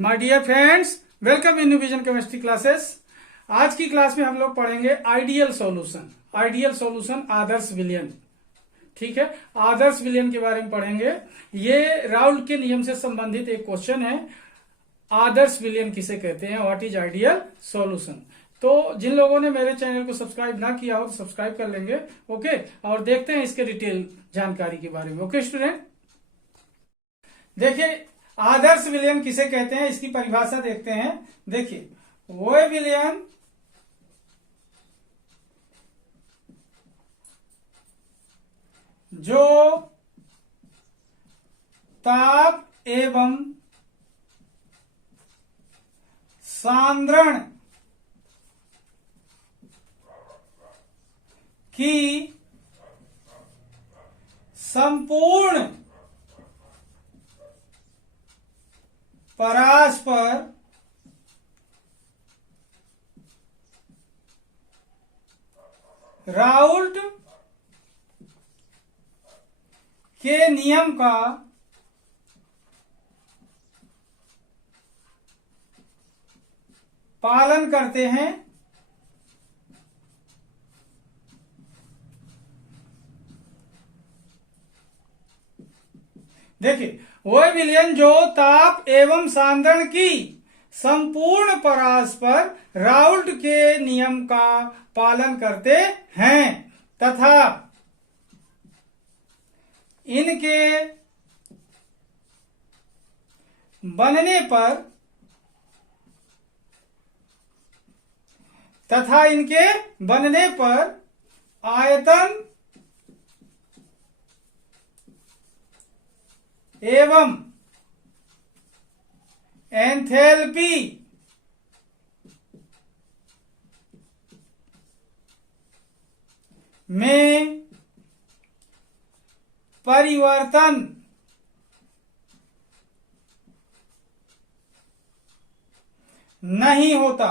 My dear friends, welcome in vision chemistry classes. आज की class में हम लोग पढ़ेंगे आइडियल सॉल्यूशन आदर्श विलयन। ठीक है, आदर्श विलयन के बारे में पढ़ेंगे। ये राउल्ट के नियम से संबंधित एक क्वेश्चन है। आदर्श विलयन किसे कहते हैं, व्हाट इज आइडियल सॉल्यूशन। तो जिन लोगों ने मेरे चैनल को सब्सक्राइब ना किया हो तो सब्सक्राइब कर लेंगे। ओके, और देखते हैं इसके डिटेल जानकारी के बारे में। ओके स्टूडेंट, देखिए आदर्श विलयन किसे कहते हैं, इसकी परिभाषा देखते हैं। देखिए, वो विलयन जो ताप एवं सांद्रण की संपूर्ण परस्पर राउल्ट के नियम का पालन करते हैं, देखिए वो विलयन जो ताप एवं सांद्रण की संपूर्ण परस्पर राउल्ट के नियम का पालन करते हैं तथा इनके बनने पर आयतन एवं एंथैल्पी में परिवर्तन नहीं होता।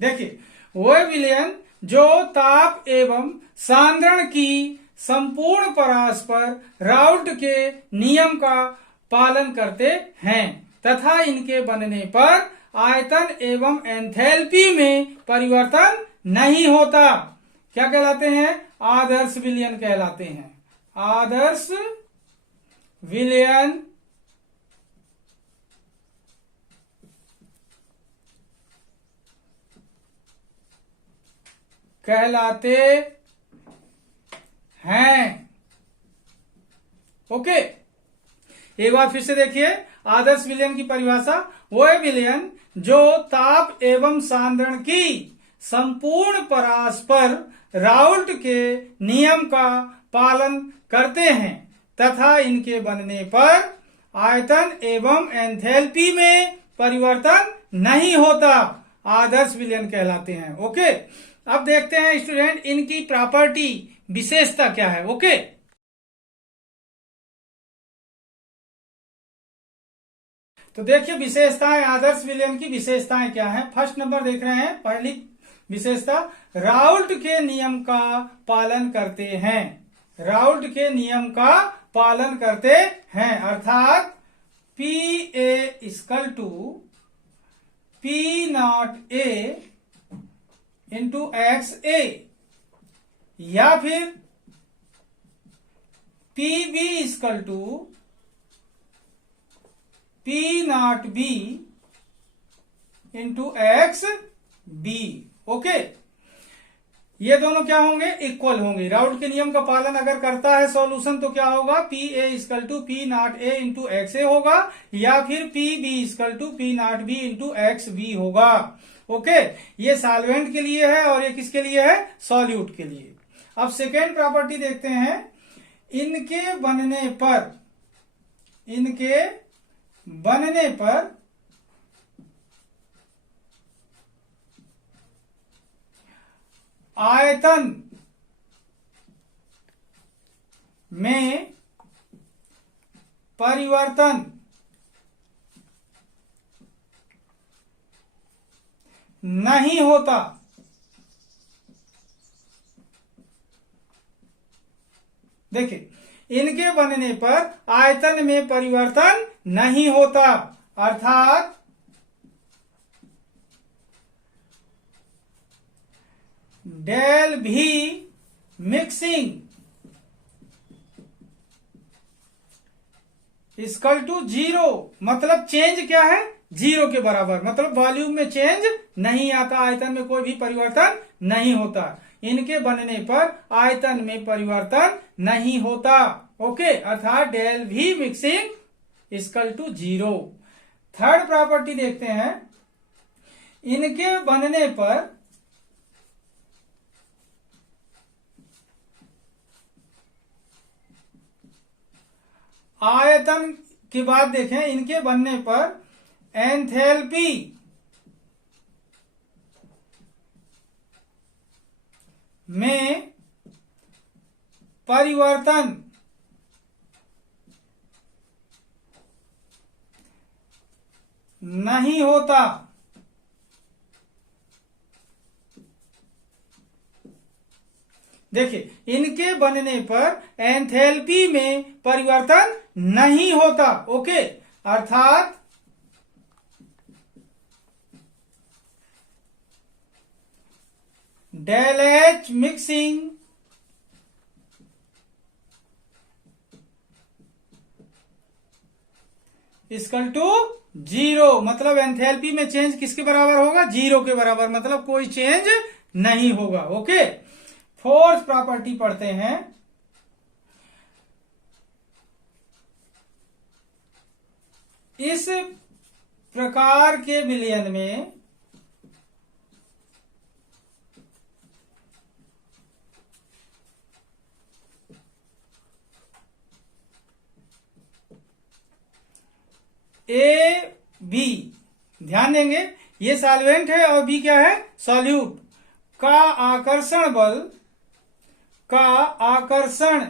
देखिए, वो विलयन जो ताप एवं सांद्रण की संपूर्ण परस्पर राउल्ट के नियम का पालन करते हैं तथा इनके बनने पर आयतन एवं एंथैल्पी में परिवर्तन नहीं होता, क्या कहलाते हैं? आदर्श विलयन कहलाते हैं। आदर्श विलयन कहलाते हैं। ओके, एक बार फिर से देखिए आदर्श विलयन की परिभाषा। वो विलयन जो ताप एवं सांद्रण की संपूर्ण परस्पर राउल्ट के नियम का पालन करते हैं तथा इनके बनने पर आयतन एवं एंथैल्पी में परिवर्तन नहीं होता, आदर्श विलयन कहलाते हैं। ओके, अब देखते हैं स्टूडेंट इनकी प्रॉपर्टी, विशेषता क्या है। ओके, तो देखिए विशेषताएं, आदर्श विलयन की विशेषताएं क्या है। फर्स्ट नंबर देख रहे हैं, पहली विशेषता, राउल्ट के नियम का पालन करते हैं। राउल्ट के नियम का पालन करते हैं, अर्थात P A equal to P not A into X A, या फिर P B equal to P not B into X B. Okay, ये दोनों क्या होंगे? इक्वल होंगे। राउल्ट के नियम का पालन अगर करता है सॉल्यूशन तो क्या होगा? P A equal to P not A into X A होगा, या फिर P B equal to P not B into X B होगा। ओके, ये सॉल्वेंट के लिए है और ये किसके लिए है? सॉल्यूट के लिए। अब सेकेंड प्रॉपर्टी देखते हैं, इनके बनने पर आयतन में परिवर्तन नहीं होता। देखिए इनके बनने पर आयतन में परिवर्तन नहीं होता, अर्थात डेल भी मिक्सिंग इक्वल टू 0, मतलब चेंज क्या है, 0 के बराबर, मतलब वॉल्यूम में चेंज नहीं आता, आयतन में कोई भी परिवर्तन नहीं होता। इनके बनने पर आयतन में परिवर्तन नहीं होता। ओके, अर्थात डेल भी mixing equal to 0। Third property देखते हैं, इनके बनने पर आयतन की बात देखें, इनके बनने पर एंथैल्पी में परिवर्तन नहीं होता। देखिए इनके बनने पर एंथैल्पी में परिवर्तन नहीं होता। ओके, अर्थात del H mixing equal to 0, मतलब एंथैल्पी में चेंज किसके बराबर होगा, 0 के बराबर, मतलब कोई चेंज नहीं होगा। ओके, फोर्थ प्रॉपर्टी पढ़ते हैं, इस प्रकार के विलयन में ए बी, ध्यान देंगे ये सॉल्वेंट है और बी क्या है, सॉल्यूट, का आकर्षण बल, का आकर्षण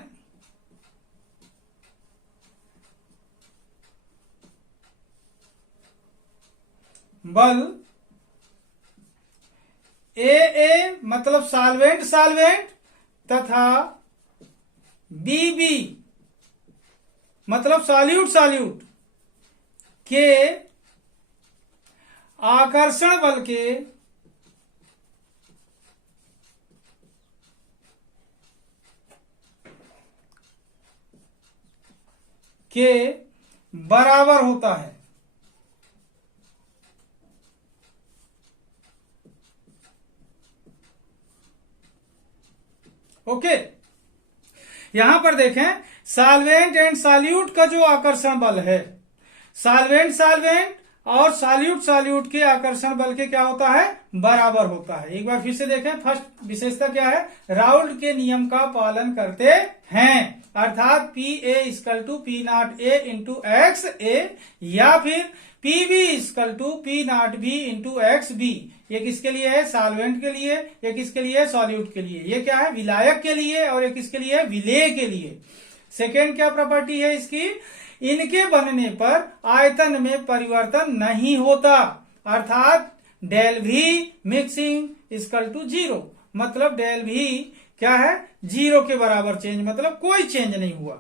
बल ए मतलब सॉल्वेंट सॉल्वेंट तथा बी मतलब सॉल्यूट सॉल्यूट के आकर्षण बल के बराबर होता है। ओके, यहां पर देखें सॉल्वेंट एंड सॉल्यूट का जो आकर्षण बल है, सॉल्वेंट सॉल्वेंट और सॉल्यूट सॉल्यूट के आकर्षण बल के क्या होता है, बराबर होता है। एक बार फिर से देखें, फर्स्ट विशेषता क्या है, राउल्ट के नियम का पालन करते हैं, अर्थात P A equal to P not A into X A, या फिर P B equal to P not B into X B. ये किसके लिए है, सॉल्वेंट के लिए, ये किसके लिए है, सॉल्यूट के लिए। ये क्या है, विलायक के लिए, और ये किसके लिए है, विलेय के लिए। सेकेंड क्या प्रॉपर्टी है इसकी, इनके बनने पर आयतन में परिवर्तन नहीं होता, अर्थात डेल भी मिक्सिंग इक्वल टू 0, मतलब डेल भी क्या है, 0 के बराबर चेंज, मतलब कोई चेंज नहीं हुआ।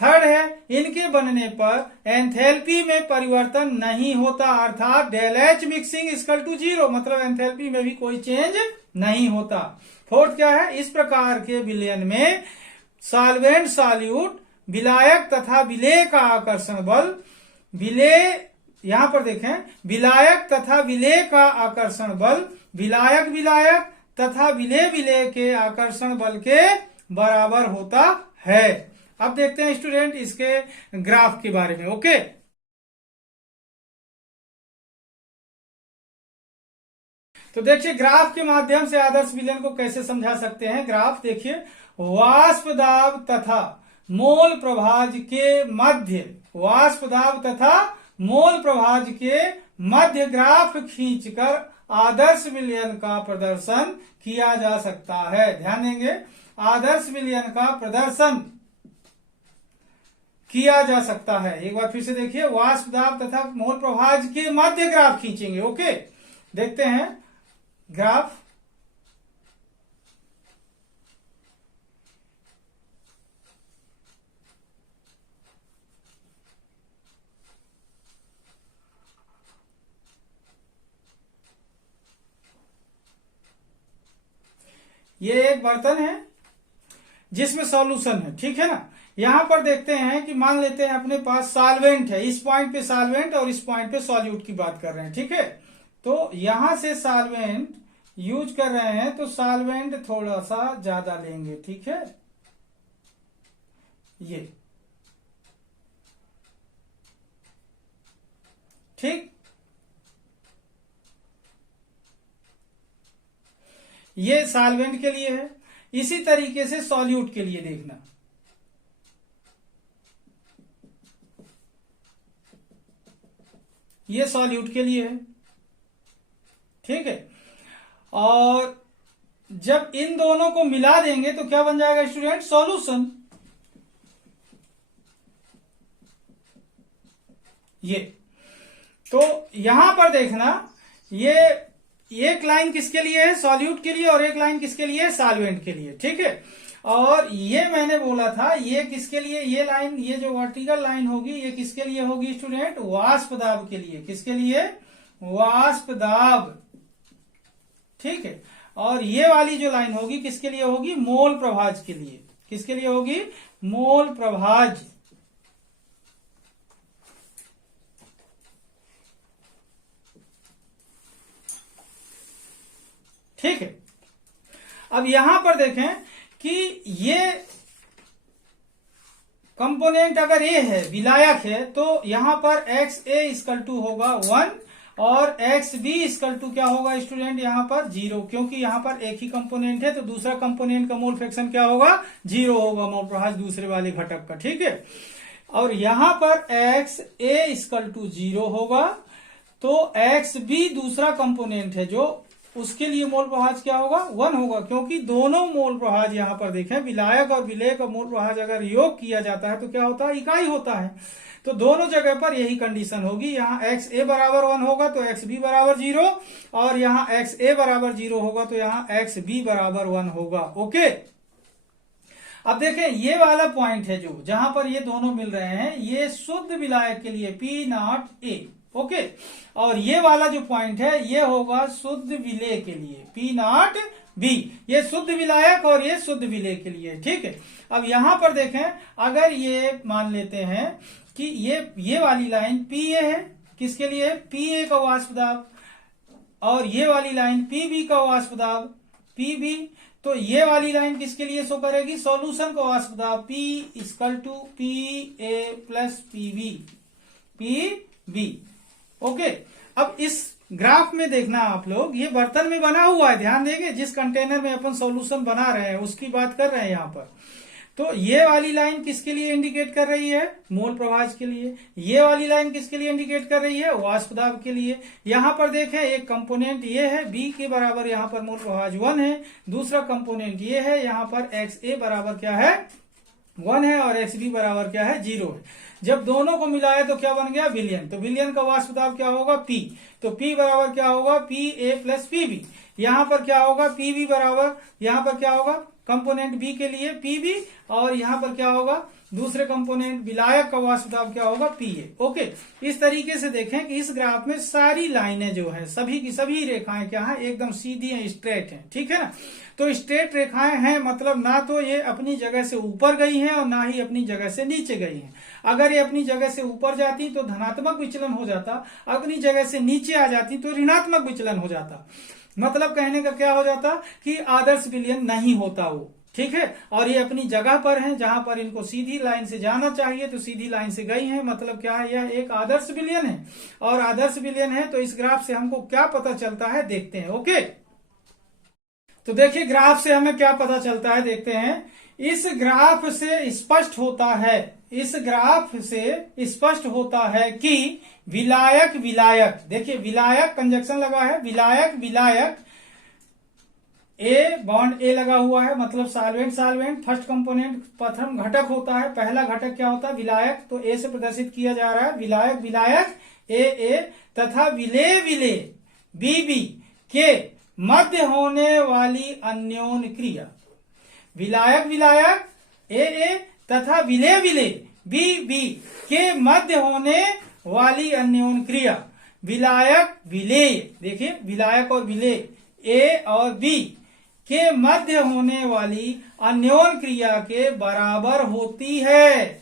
थर्ड है, इनके बनने पर एंथैल्पी में परिवर्तन नहीं होता, अर्थात del H mixing equal to 0, मतलब एंथैल्पी में भी कोई चेंज नहीं होता। फोर्थ क्या है, इस प्रकार के विलयन में सॉल्वेंट सॉल्यूट विलायक तथा विलेय का आकर्षण बल, विलेय यहां पर देखें, विलायक तथा विलेय का आकर्षण बल विलायक विलायक तथा विलेय विलेय के आकर्षण बल के बराबर होता है। अब देखते हैं स्टूडेंट इसके ग्राफ के बारे में। ओके, तो देखिए ग्राफ के माध्यम से आदर्श विलयन को कैसे समझा सकते हैं। ग्राफ देखिए, वाष्प दाब तथा मोल प्रभाज के मध्य, वाष्प दाब तथा मोल प्रभाज के मध्य ग्राफ खींचकर आदर्श विलयन का प्रदर्शन किया जा सकता है। ध्यान देंगे, आदर्श विलयन का प्रदर्शन किया जा सकता है। एक बार फिर से देखिए, वाष्प दाब तथा मोल प्रभाज के मध्य ग्राफ खींचेंगे। ओके, देखते हैं ग्राफ। ये एक बर्तन है जिसमें सॉल्यूशन है, ठीक है ना। यहां पर देखते हैं कि मान लेते हैं अपने पास सॉल्वेंट है, इस पॉइंट पे सॉल्वेंट और इस पॉइंट पे सॉल्यूट की बात कर रहे हैं, ठीक है। तो यहां से सॉल्वेंट यूज कर रहे हैं तो सॉल्वेंट थोड़ा सा ज्यादा लेंगे, ठीक है। ये ठीक, ये सॉल्वेंट के लिए है। इसी तरीके से सॉल्यूट के लिए देखना, ये सॉल्यूट के लिए है, ठीक है। और जब इन दोनों को मिला देंगे तो क्या बन जाएगा स्टूडेंट, सॉल्यूशन। ये तो यहां पर देखना, ये एक लाइन किसके लिए है, सॉल्यूट के लिए, और एक लाइन किसके लिए है, सॉल्वेंट के लिए, ठीक है। और ये मैंने बोला था ये किसके लिए, ये लाइन, ये जो वर्टिकल लाइन होगी ये किसके लिए होगी स्टूडेंट, वाष्प दाब के लिए। किसके लिए, वाष्प दाब, ठीक है। और ये वाली जो लाइन होगी किसके लिए होगी, मोल प्रभाज के लिए। किसके लिए होगी, मोल प्रभाज, ठीक है। अब यहां पर देखें कि ये कंपोनेंट अगर ए है, विलायक है, तो यहां पर एक्स ए इक्वल टू होगा 1 और एक्स बी इक्वल टू क्या होगा स्टूडेंट, यहां पर 0, क्योंकि यहां पर एक ही कंपोनेंट है तो दूसरा कंपोनेंट का मोल फ्रैक्शन क्या होगा, 0 होगा, मोल प्रभाज दूसरे वाले घटक का, ठीक है। और यहां पर एक्स ए इक्वल टू 0 होगा, तो एक्स बी दूसरा कंपोनेंट है जो उसके लिए मोल प्रभाज क्या होगा, 1 होगा, क्योंकि दोनों मोल प्रभाज यहां पर देखें, विलायक और विलेय का मोल प्रभाज अगर योग किया जाता है तो क्या होता है, इकाई होता है। तो दोनों जगह पर यही कंडीशन होगी, यहाँ एक्स ए बराबर 1 होगा तो एक्स बी बराबर 0, और यहाँ एक्स ए बराबर 0 होगा तो यहाँ एक्स बी बराबर 1 होगा। ओके, अब देखें ये वाला पॉइंट है जो जहां पर ये दोनों मिल रहे हैं, ये शुद्ध विलायक के लिए P नॉट ए, ओके। और ये वाला जो पॉइंट है ये होगा शुद्ध विलेय के लिए P नॉट बी, ये शुद्ध विलायक और ये शुद्ध विलेय के लिए, ठीक है। अब यहां पर देखें, अगर ये मान लेते हैं कि ये वाली लाइन पी ए है, किसके लिए, पी ए का वाष्प दाब, और ये वाली लाइन पी बी का वाष्प दाब, पी बी, तो ये वाली लाइन किसके लिए शो करेगी, सॉल्यूशन का वाष्प दाब, P equal to P A plus P B, okay. अब इस ग्राफ में देखना आप लोग, ये बर्तन में बना हुआ है, ध्यान देंगे, जिस कंटेनर में अपन सॉल्यूशन बना रहे हैं उसकी बात कर रहे हैं यहाँ पर। तो ये वाली लाइन किसके लिए इंडिकेट कर रही है, मोल प्रभाज के लिए। ये वाली लाइन किसके लिए इंडिकेट कर रही है, वाष्प दाब के लिए। यहां पर देखें एक कंपोनेंट ये है, बी के बराबर यहां पर मोल प्रभाज 1 है, दूसरा कंपोनेंट ये है, यहां पर एक्स ए बराबर क्या है, 1 है, और एक्स बी बराबर क्या है, 0 है। जब दोनों को मिलाया तो क्या बन गया, विलयन, तो विलयन का वाष्प दाब क्या होगा, पी, तो पी बराबर क्या होगा, P A plus P B. यहां पर क्या होगा, पी बी बराबर, यहां पर क्या होगा, कंपोनेंट बी के लिए पी बी, और यहां पर क्या होगा, दूसरे कंपोनेंट विलायक का वाष्प दाब क्या होगा, पी ए, ओके। इस तरीके से देखें कि इस ग्राफ में सारी लाइनें जो है, सभी की सभी रेखाएं क्या है, एकदम सीधी हैं, स्ट्रेट हैं, ठीक है ना। तो स्ट्रेट रेखाएं हैं मतलब ना तो ये अपनी जगह से ऊपर गई हैं और ना ही अपनी जगह से नीचे गई हैं। अगर ये अपनी जगह से ऊपर जाती तो धनात्मक विचलन हो जाता, अपनी जगह से नीचे आ जाती तो ऋणात्मक विचलन हो जाता। मतलब कहने का क्या हो जाता कि आदर्श विलयन नहीं होता वो, ठीक है। और ये अपनी जगह पर हैं, जहां पर इनको सीधी लाइन से जाना चाहिए तो सीधी लाइन से गई हैं, मतलब क्या है, यह एक आदर्श विलयन है। और आदर्श विलयन है तो इस ग्राफ से हमको क्या पता चलता है, देखते हैं, ओके। तो देखिए ग्राफ से हमें क्या पता चलता है, देखते हैं। इस ग्राफ से स्पष्ट होता है, इस ग्राफ से स्पष्ट होता है कि विलायक विलायक, देखिए विलायक कंजक्शन लगा है, विलायक विलायक, ए बॉन्ड ए लगा हुआ है, मतलब सॉल्वेंट सॉल्वेंट, फर्स्ट कंपोनेंट प्रथम घटक होता है, पहला घटक क्या होता है, विलायक, तो ए से प्रदर्शित किया जा रहा है, विलायक विलायक ए ए, तथा विलेय विलेय बी बी के मध्य होने वाली अन्योन क्रिया, विलायक विलायक ए ए तथा विलेय विलेय बी बी के मध्य होने वाली अन्योन क्रिया, विलायक विलेय, देखिए विलायक और विलेय ए और बी, के मध्य होने वाली अन्योन क्रिया के बराबर होती है।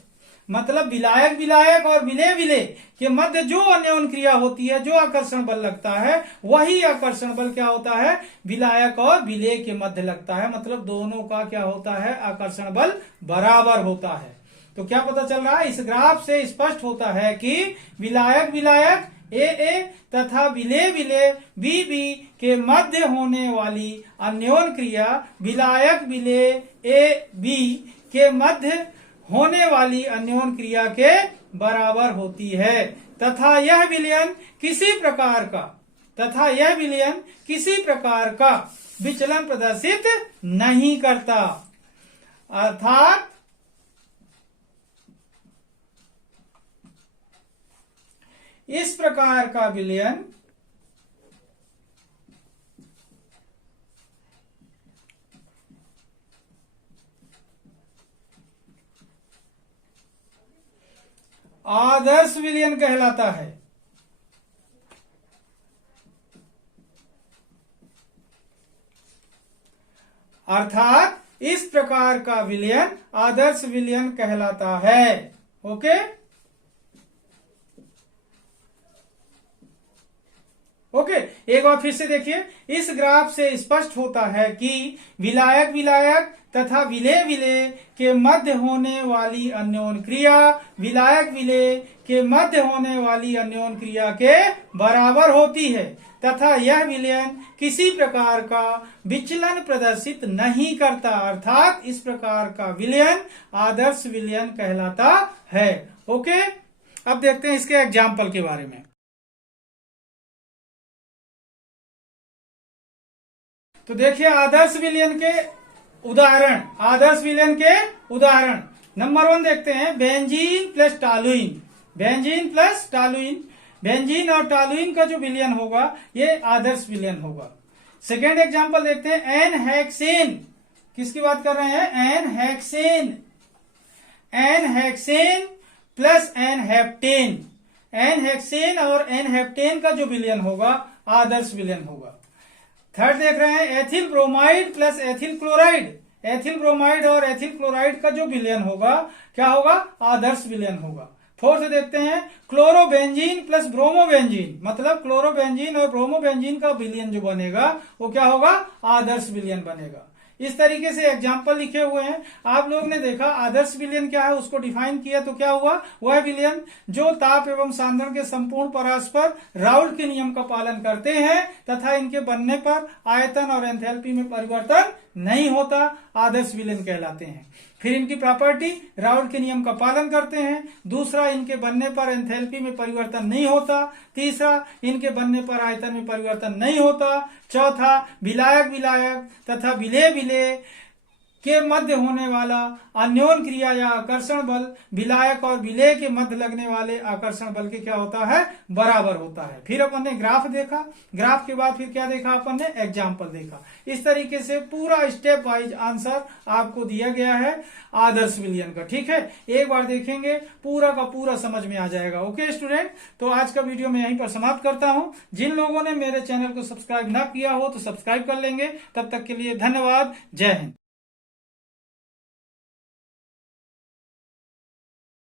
मतलब विलायक विलायक और विलेय विलेय के मध्य जो अन्योन क्रिया होती है, जो आकर्षण बल लगता है, वही आकर्षण बल क्या होता है, विलायक और विलेय के मध्य लगता है। मतलब दोनों का क्या होता है, आकर्षण बल बराबर होता है। तो क्या पता चल रहा है, इस ग्राफ से स्पष्ट होता है कि विलायक विलायक ए तथा विलेय विलेय बी के मध्य होने वाली अन्योन क्रिया विलायक विलेय ए बी के मध्य होने वाली अन्योन क्रिया के बराबर होती है तथा यह विलयन किसी प्रकार का विचलन प्रदर्शित नहीं करता। अर्थात इस प्रकार का विलयन आदर्श विलयन कहलाता है। अर्थात इस प्रकार का विलयन आदर्श विलयन कहलाता है। ओके, एक बार फिर से देखिए, इस ग्राफ से स्पष्ट होता है कि विलायक विलायक तथा विलेय विलेय के मध्य होने वाली अन्योन क्रिया विलायक विलेय के मध्य होने वाली अन्योन क्रिया के बराबर होती है तथा यह विलयन किसी प्रकार का विचलन प्रदर्शित नहीं करता। अर्थात इस प्रकार का विलयन आदर्श विलयन कहलाता है। ओके, अब देखते हैं इसके एग्जाम्पल के बारे में। तो देखिए आदर्श विलयन के उदाहरण, नंबर 1 देखते हैं, बेंजीन प्लस टॉलुइन। बेंजीन और टॉलुइन का जो विलयन होगा ये आदर्श विलयन होगा। सेकेंड एग्जांपल देखते हैं, एन हेक्सेन। किसकी बात कर रहे हैं, n hexane plus n heptane. N hexane और एन हेप्टेन का जो विलयन होगा आदर्श विलयन होगा। थर्ड देख रहे हैं, ethyl bromide plus ethyl chloride. Ethyl bromide और एथिल क्लोराइड का जो विलयन होगा क्या होगा, आदर्श विलयन होगा। फोर्थ देखते हैं, क्लोरोबेंजीन प्लस ब्रोमोबेंजीन। मतलब क्लोरोबेंजीन और ब्रोमोबेंजीन का विलयन जो बनेगा वो क्या होगा, आदर्श विलयन बनेगा। इस तरीके से एग्जाम्पल लिखे हुए हैं। आप लोग ने देखा आदर्श विलयन क्या है, उसको डिफाइन किया तो क्या हुआ, वह विलयन जो ताप एवं सांद्रण के संपूर्ण परस्पर राउल्ट के नियम का पालन करते हैं तथा इनके बनने पर आयतन और एंथैल्पी में परिवर्तन नहीं होता, आदर्श विलयन कहलाते हैं। फिर इनकी प्रॉपर्टी राउल्ट के नियम का पालन करते हैं। दूसरा, इनके बनने पर एंथैल्पी में परिवर्तन नहीं होता। तीसरा, इनके बनने पर आयतन में परिवर्तन नहीं होता। चौथा, विलायक विलायक तथा विलेय विलेय के मध्य होने वाला अन्योन क्रिया या आकर्षण बल विलायक और विलेय के मध्य लगने वाले आकर्षण बल के क्या होता है, बराबर होता है। फिर अपन ने ग्राफ देखा, ग्राफ के बाद फिर क्या देखा अपन ने, एग्जाम्पल देखा। इस तरीके से पूरा स्टेप वाइज आंसर आपको दिया गया है आदर्श विलयन का। ठीक है, एक बार देखेंगे पूरा का पूरा समझ में आ जाएगा। ओके स्टूडेंट, तो आज का वीडियो मैं यहीं पर समाप्त करता हूं। जिन लोगों ने मेरे चैनल को सब्सक्राइब ना किया हो तो सब्सक्राइब कर लेंगे। तब तक के लिए धन्यवाद। जय हिंद।